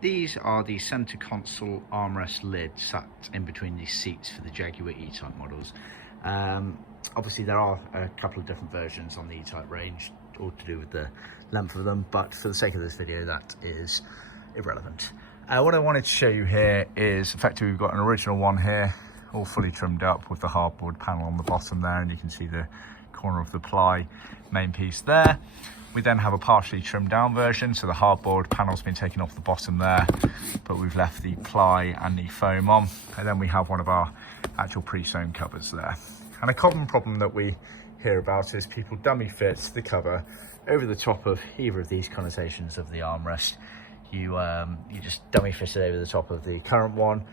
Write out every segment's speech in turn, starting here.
These are the Centre Console Armrest lids sat in between these seats for the Jaguar E-Type models. Obviously there are a couple of different versions on the E-Type range, all to do with the length of them, but for the sake of this video that is irrelevant. What I wanted to show you here is effectively we've got an original one here, all fully trimmed up with the hardboard panel on the bottom there, and you can see the corner of the ply main piece there. We then have a partially trimmed down version, so the hardboard panel's been taken off the bottom there, but we've left the ply and the foam on. And then we have one of our actual pre-sewn covers there. And a common problem that we hear about is people dummy fit the cover over the top of either of these connotations of the armrest. You just dummy fit it over the top of the current one,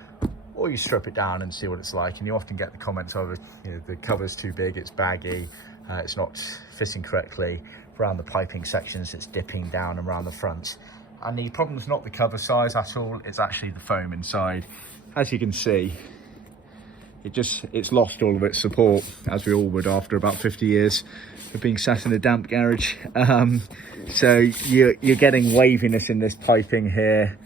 or you strip it down and see what it's like. And you often get the comments of, the cover's too big, it's baggy, it's not fitting correctly. Around the piping sections, it's dipping down around the front. And the problem's not the cover size at all, it's actually the foam inside. As you can see, it's lost all of its support, as we all would after about 50 years of being sat in a damp garage. So you're getting waviness in this piping here.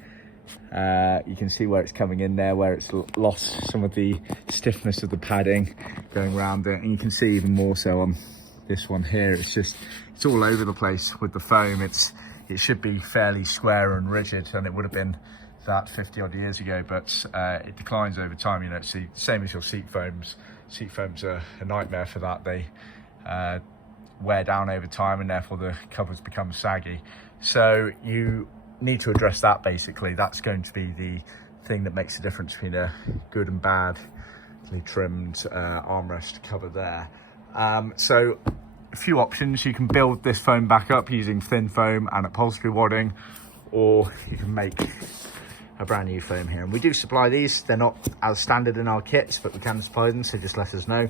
You can see where it's coming in there, where it's lost some of the stiffness of the padding going around it. And you can see even more so on this one here. It's all over the place with the foam. It should be fairly square and rigid, and it would have been that 50 odd years ago, but it declines over time. It's the same as your seat foams. Seat foams are a nightmare for that. They wear down over time, and therefore the covers become saggy. So you need to address that. Basically, that's going to be the thing that makes the difference between a good and badly trimmed armrest cover there. So a few options. You can build this foam back up using thin foam and upholstery wadding, or you can make a brand new foam here, and we do supply these. They're not as standard in our kits, but we can supply them, so just let us know.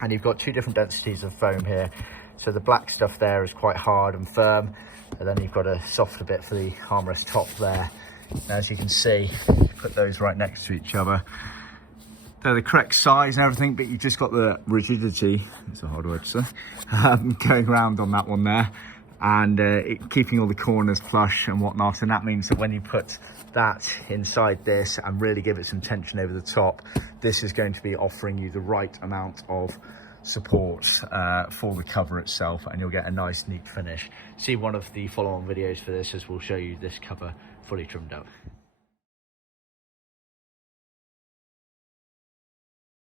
And you've got two different densities of foam here. So the black stuff there is quite hard and firm, and then you've got a softer bit for the armrest top there. Now, as you can see, put those right next to each other. They're the correct size and everything, but you've just got the rigidity, it's a hard word to say, going around on that one there, and keeping all the corners flush and whatnot. And that means that when you put that inside this and really give it some tension over the top, this is going to be offering you the right amount of support for the cover itself, and you'll get a nice neat finish. See one of the follow-on videos for this, as we'll show you this cover fully trimmed up.